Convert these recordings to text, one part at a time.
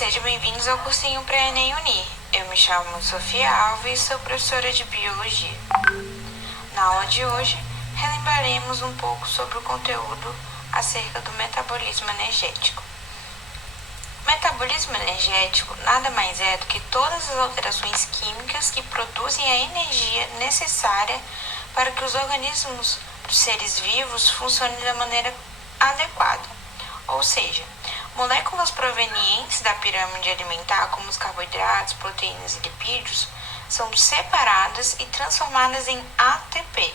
Sejam bem-vindos ao cursinho Pré-ENEM Unir. Eu me chamo Sofia Alves e sou professora de Biologia. Na aula de hoje, relembraremos um pouco sobre o conteúdo acerca do metabolismo energético. Metabolismo energético nada mais é do que todas as alterações químicas que produzem a energia necessária para que os organismos dos seres vivos funcionem da maneira adequada, ou seja, moléculas provenientes da pirâmide alimentar, como os carboidratos, proteínas e lipídios, são separadas e transformadas em ATP.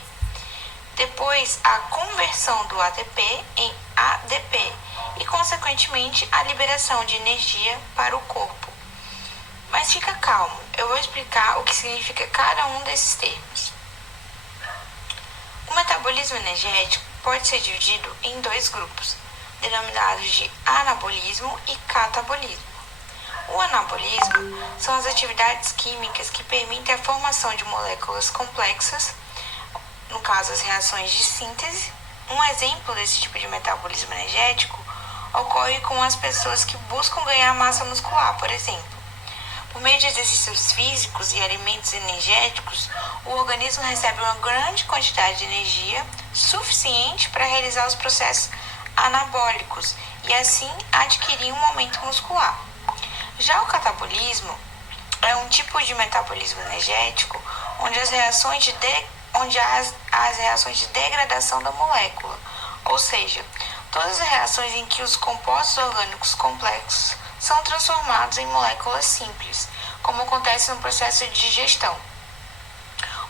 Depois, a conversão do ATP em ADP e, consequentemente, a liberação de energia para o corpo. Mas fica calmo, eu vou explicar o que significa cada um desses termos. O metabolismo energético pode ser dividido em dois grupos, denominados de anabolismo e catabolismo. O anabolismo são as atividades químicas que permitem a formação de moléculas complexas, no caso as reações de síntese. Um exemplo desse tipo de metabolismo energético ocorre com as pessoas que buscam ganhar massa muscular, por exemplo. Por meio de exercícios físicos e alimentos energéticos, o organismo recebe uma grande quantidade de energia suficiente para realizar os processos anabólicos e assim adquirir um aumento muscular. Já o catabolismo é um tipo de metabolismo energético onde as reações de degradação da molécula, ou seja, todas as reações em que os compostos orgânicos complexos são transformados em moléculas simples, como acontece no processo de digestão.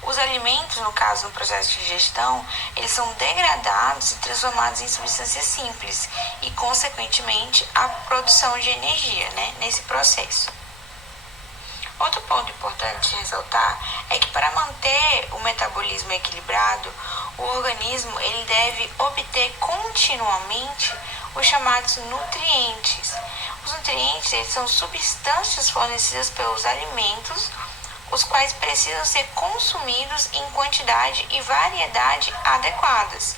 Os alimentos, no caso, no processo de digestão, eles são degradados e transformados em substâncias simples e, consequentemente, a produção de energia, nesse processo. Outro ponto importante de ressaltar é que para manter o metabolismo equilibrado, o organismo ele deve obter continuamente os chamados nutrientes. Os nutrientes eles são substâncias fornecidas pelos alimentos, os quais precisam ser consumidos em quantidade e variedade adequadas.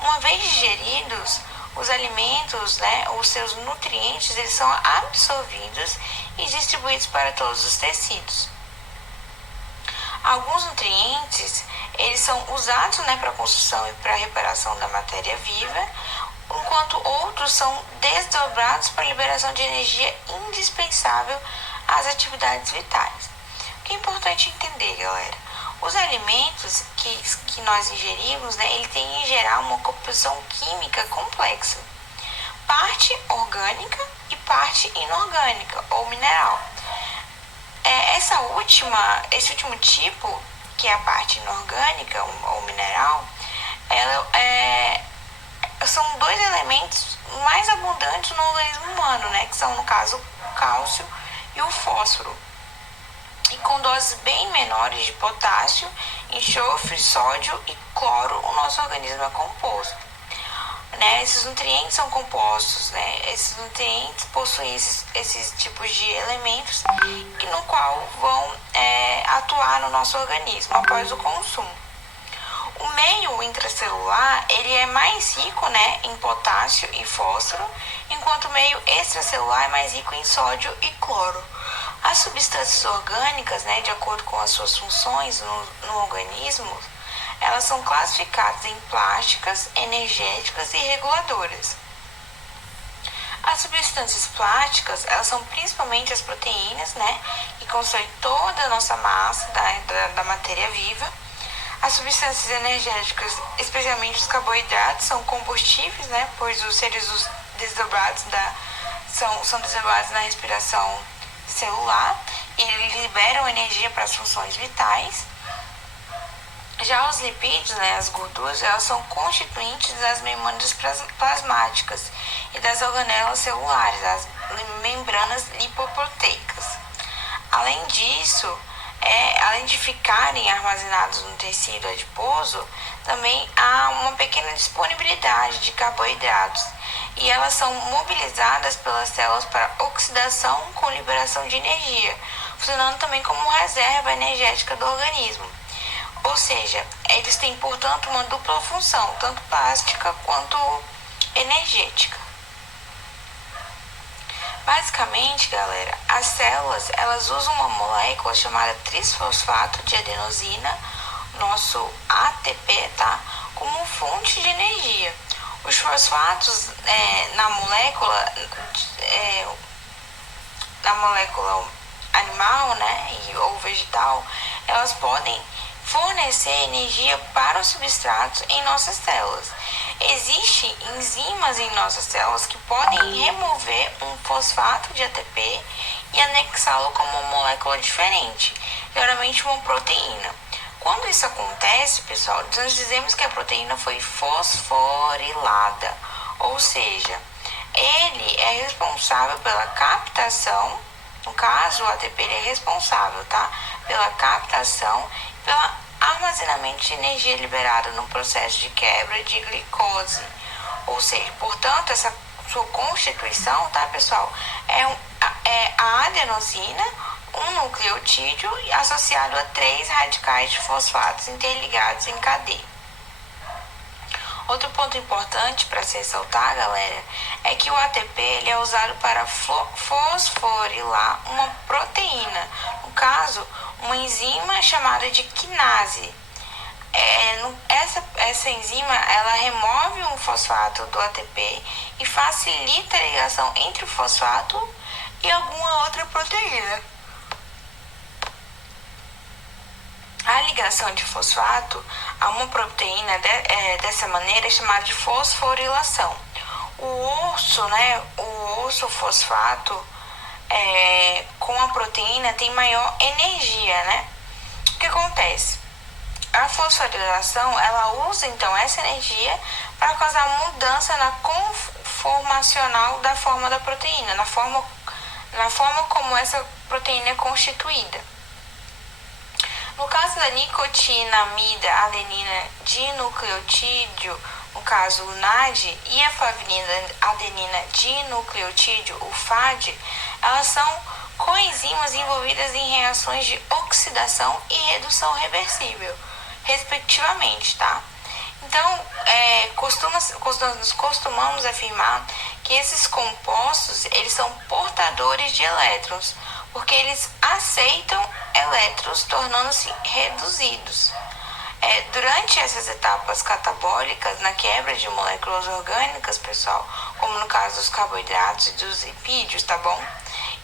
Uma vez digeridos, os alimentos, os seus nutrientes, eles são absorvidos e distribuídos para todos os tecidos. Alguns nutrientes, eles são usados para a construção e para a reparação da matéria viva, enquanto outros são desdobrados para a liberação de energia indispensável às atividades vitais. O que é importante entender, galera? Os alimentos que nós ingerimos, ele tem em geral uma composição química complexa, parte orgânica e parte inorgânica ou mineral. Esse último tipo, que é a parte inorgânica ou mineral, são dois elementos mais abundantes no organismo humano, que são, no caso, o cálcio e o fósforo. E com doses bem menores de potássio, enxofre, sódio e cloro, o nosso organismo é composto. Esses nutrientes são compostos, esses nutrientes possuem esses tipos de elementos e no qual vão atuar no nosso organismo após o consumo. O meio intracelular ele é mais rico em potássio e fósforo, enquanto o meio extracelular é mais rico em sódio e cloro. As substâncias orgânicas, de acordo com as suas funções no organismo, elas são classificadas em plásticas, energéticas e reguladoras. As substâncias plásticas, elas são principalmente as proteínas, que constroem toda a nossa massa da matéria viva. As substâncias energéticas, especialmente os carboidratos, são combustíveis, pois os seres desdobrados são desdobrados na respiração celular e eles liberam energia para as funções vitais. Já os lipídios, as gorduras, elas são constituintes das membranas plasmáticas e das organelas celulares, as membranas lipoproteicas. Além disso, além de ficarem armazenados no tecido adiposo, também há uma pequena disponibilidade de carboidratos e elas são mobilizadas pelas células para oxidação com liberação de energia, funcionando também como reserva energética do organismo. Ou seja, eles têm, portanto, uma dupla função, tanto plástica quanto energética. Basicamente, galera, as células, elas usam uma molécula chamada trisfosfato de adenosina, nosso ATP, tá? Como fonte de energia. Os fosfatos na molécula animal, né, ou vegetal, elas podem fornecer energia para os substratos em nossas células. Existem enzimas em nossas células que podem remover um fosfato de ATP e anexá-lo como uma molécula diferente, geralmente uma proteína. Quando isso acontece, pessoal, nós dizemos que a proteína foi fosforilada, ou seja, ele é responsável pela captação, no caso o ATP ele é responsável, tá? Pela captação e pelo armazenamento de energia liberada no processo de quebra de glicose. Ou seja, portanto, essa sua constituição, tá, pessoal, é a adenosina, um nucleotídeo associado a 3 radicais de fosfatos interligados em cadeia. Outro ponto importante para se ressaltar, galera, é que o ATP ele é usado para fosforilar uma proteína, no caso, uma enzima chamada de quinase. Essa enzima ela remove um fosfato do ATP e facilita a ligação entre o fosfato e alguma outra proteína. A ligação de fosfato a uma proteína dessa maneira é chamada de fosforilação. O osso fosfato com a proteína tem maior energia, né? O que acontece? A fosforilação, ela usa então essa energia para causar mudança na conformacional da forma da proteína, na forma como essa proteína é constituída. No caso da nicotinamida adenina dinucleotídeo, no caso o NAD, e a flavina adenina dinucleotídeo, o FAD, elas são coenzimas envolvidas em reações de oxidação e redução reversível, respectivamente, tá? Então, costumamos afirmar que esses compostos, eles são portadores de elétrons, porque eles aceitam elétrons, tornando-se reduzidos. Durante essas etapas catabólicas, na quebra de moléculas orgânicas, pessoal, como no caso dos carboidratos e dos lipídios, tá bom?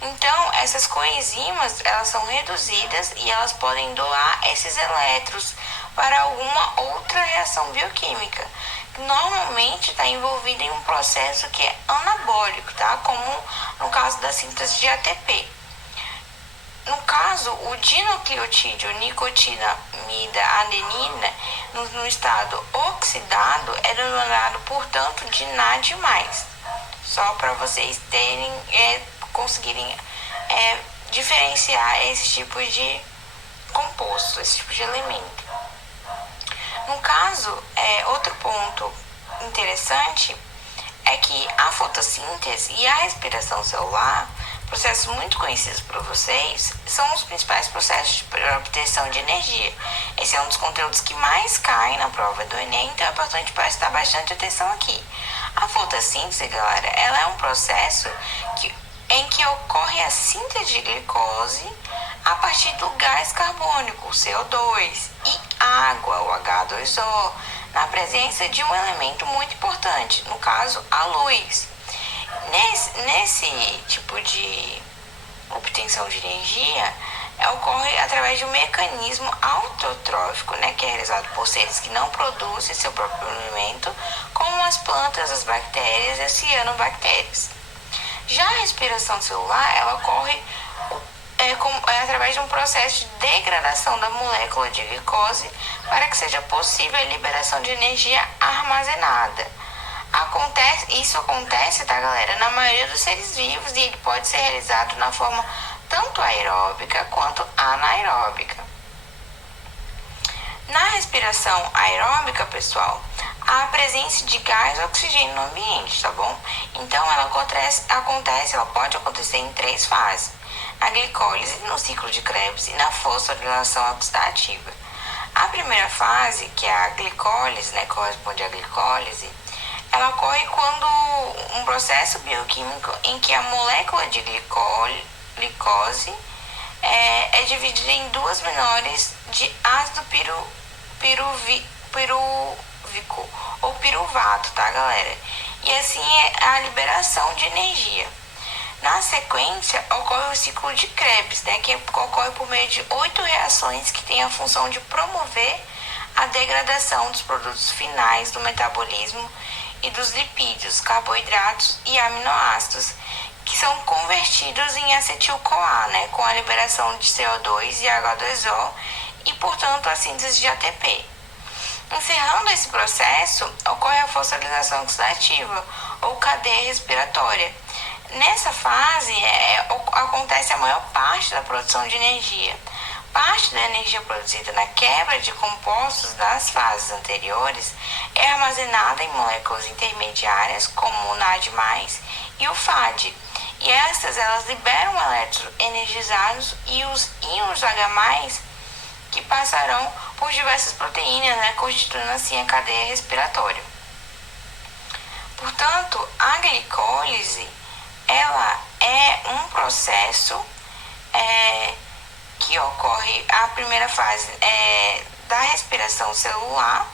Então, essas coenzimas, elas são reduzidas e elas podem doar esses elétrons para alguma outra reação bioquímica, que normalmente está envolvida em um processo que é anabólico, tá? Como no caso da síntese de ATP. No caso, o dinucleotídeo nicotinamida adenina, no estado oxidado, é denominado, portanto, de NAD+. Só para vocês conseguirem diferenciar esse tipo de composto, esse tipo de elemento. No caso, outro ponto interessante é que a fotossíntese e a respiração celular, processos muito conhecidos por vocês, são os principais processos de obtenção de energia. Esse é um dos conteúdos que mais cai na prova do Enem, então é importante prestar bastante atenção aqui. A fotossíntese, galera, ela é um processo em que ocorre a síntese de glicose a partir do gás carbônico, o CO2, e água, o H2O, na presença de um elemento muito importante, no caso, a luz. Nesse tipo de obtenção de energia, ocorre através de um mecanismo autotrófico, né, que é realizado por seres que não produzem seu próprio alimento, como as plantas, as bactérias e as cianobactérias. Já a respiração celular, ela ocorre através de um processo de degradação da molécula de glicose para que seja possível a liberação de energia armazenada. Isso acontece, tá, galera, na maioria dos seres vivos, e ele pode ser realizado na forma tanto aeróbica quanto anaeróbica. Na respiração aeróbica, pessoal, há a presença de gás e oxigênio no ambiente, tá bom? Então, ela pode acontecer em 3 fases: na glicólise, no ciclo de Krebs e na fosforilação oxidativa. A primeira fase, que é a glicólise, né, corresponde à glicólise, ela ocorre quando um processo bioquímico em que a molécula de glicose é dividida em duas menores de ácido pirúvico ou piruvato, tá, galera? E assim é a liberação de energia. Na sequência, ocorre o ciclo de Krebs, né, que ocorre por meio de 8 reações que têm a função de promover a degradação dos produtos finais do metabolismo e dos lipídios, carboidratos e aminoácidos, que são convertidos em acetil-CoA, né, com a liberação de CO2 e H2O e, portanto, a síntese de ATP. Encerrando esse processo, ocorre a fossilização oxidativa, ou cadeia respiratória. Nessa fase, acontece a maior parte da produção de energia. Parte da energia produzida na quebra de compostos das fases anteriores é armazenada em moléculas intermediárias, como o NAD+, e o FAD. E elas liberam elétrons energizados e os íons H+, que passarão por diversas proteínas, né, constituindo assim a cadeia respiratória. Portanto, a glicólise, ela é um processo que ocorre, a primeira fase da respiração celular.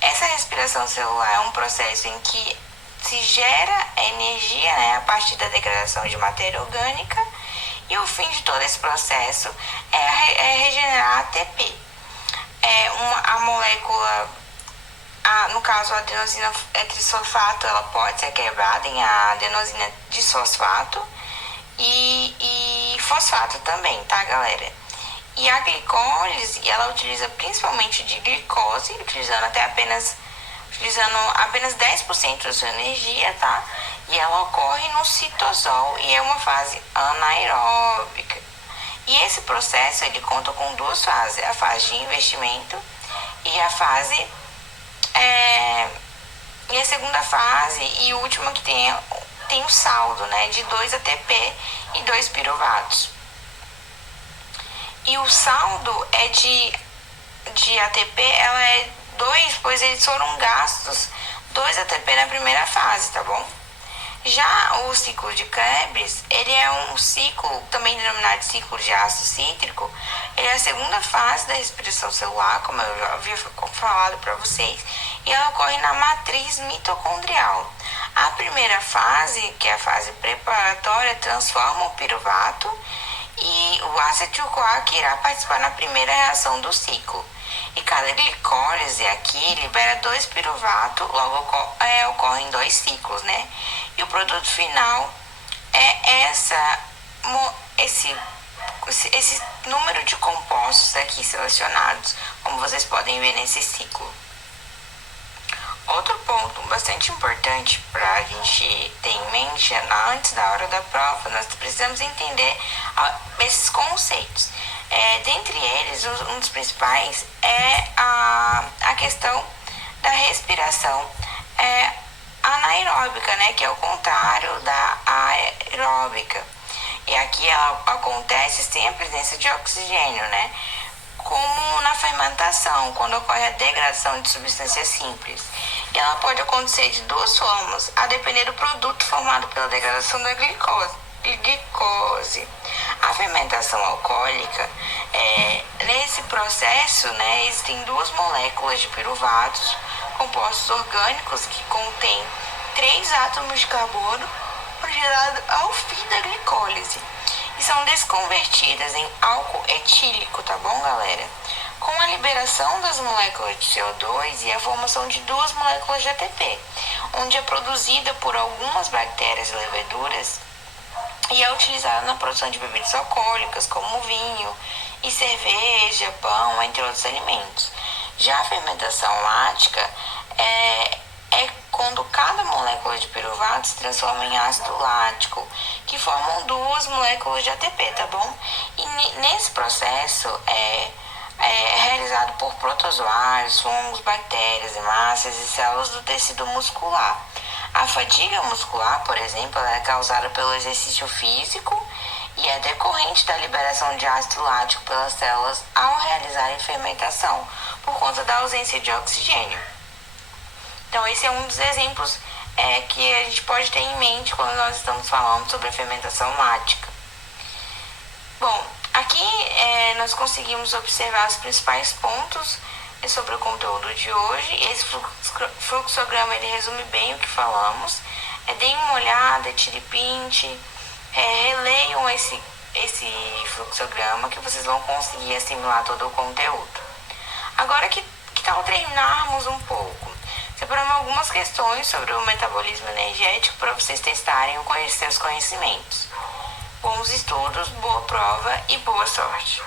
Essa respiração celular é um processo em que se gera energia, né, a partir da degradação de matéria orgânica, e o fim de todo esse processo é regenerar ATP. A molécula, no caso a adenosina trisulfato, ela pode ser quebrada em adenosina disfosfato e fosfato também, tá, galera? E a glicólise, ela utiliza principalmente de glicose, utilizando apenas 10% da sua energia, tá? E ela ocorre no citosol e é uma fase anaeróbica. E esse processo, ele conta com duas fases, a fase de investimento e a fase e a segunda fase e última, que tem o saldo, né, de 2 ATP e 2 piruvatos. E o saldo de ATP, ela é 2, pois eles foram gastos 2 ATP na primeira fase, tá bom? Já o ciclo de Krebs, ele é um ciclo, também denominado ciclo de ácido cítrico. Ele é a segunda fase da respiração celular, como eu já havia falado para vocês, e ela ocorre na matriz mitocondrial. A primeira fase, que é a fase preparatória, transforma o piruvato e o acetil-CoA, que irá participar na primeira reação do ciclo. E cada glicólise aqui libera 2 piruvato, logo ocorrem 2 ciclos, né? E o produto final é esse número de compostos aqui selecionados, como vocês podem ver nesse ciclo. Outro ponto bastante importante para a gente ter em mente antes da hora da prova, nós precisamos entender esses conceitos. Dentre eles, um dos principais é a questão da respiração anaeróbica, né, que é o contrário da aeróbica. E aqui ela acontece sem a presença de oxigênio, né, como na fermentação, quando ocorre a degradação de substâncias simples. E ela pode acontecer de duas formas, a depender do produto formado pela degradação da glicose. A fermentação alcoólica, nesse processo, né, existem duas moléculas de piruvatos, compostos orgânicos, que contêm 3 átomos de carbono, gerado ao fim da glicólise, e são desconvertidas em álcool etílico, tá bom, galera? Com a liberação das moléculas de CO2 e a formação de 2 moléculas de ATP, onde é produzida por algumas bactérias e leveduras e é utilizada na produção de bebidas alcoólicas, como vinho e cerveja, pão, entre outros alimentos. Já a fermentação lática é quando cada molécula de piruvato se transforma em ácido lático, que formam 2 moléculas de ATP, tá bom? E nesse processo é realizado por protozoários, fungos, bactérias, hemácias e células do tecido muscular. A fadiga muscular, por exemplo, ela é causada pelo exercício físico e é decorrente da liberação de ácido lático pelas células ao realizarem fermentação, por conta da ausência de oxigênio. Então, esse é um dos exemplos que a gente pode ter em mente quando nós estamos falando sobre a fermentação lática. Bom, aqui nós conseguimos observar os principais pontos sobre o conteúdo de hoje. Esse fluxograma ele resume bem o que falamos. Deem uma olhada, tire print, releiam esse fluxograma que vocês vão conseguir assimilar todo o conteúdo. Agora, que tal treinarmos um pouco? Separamos algumas questões sobre o metabolismo energético para vocês testarem os conhecimentos. Bons estudos, boa prova e boa sorte!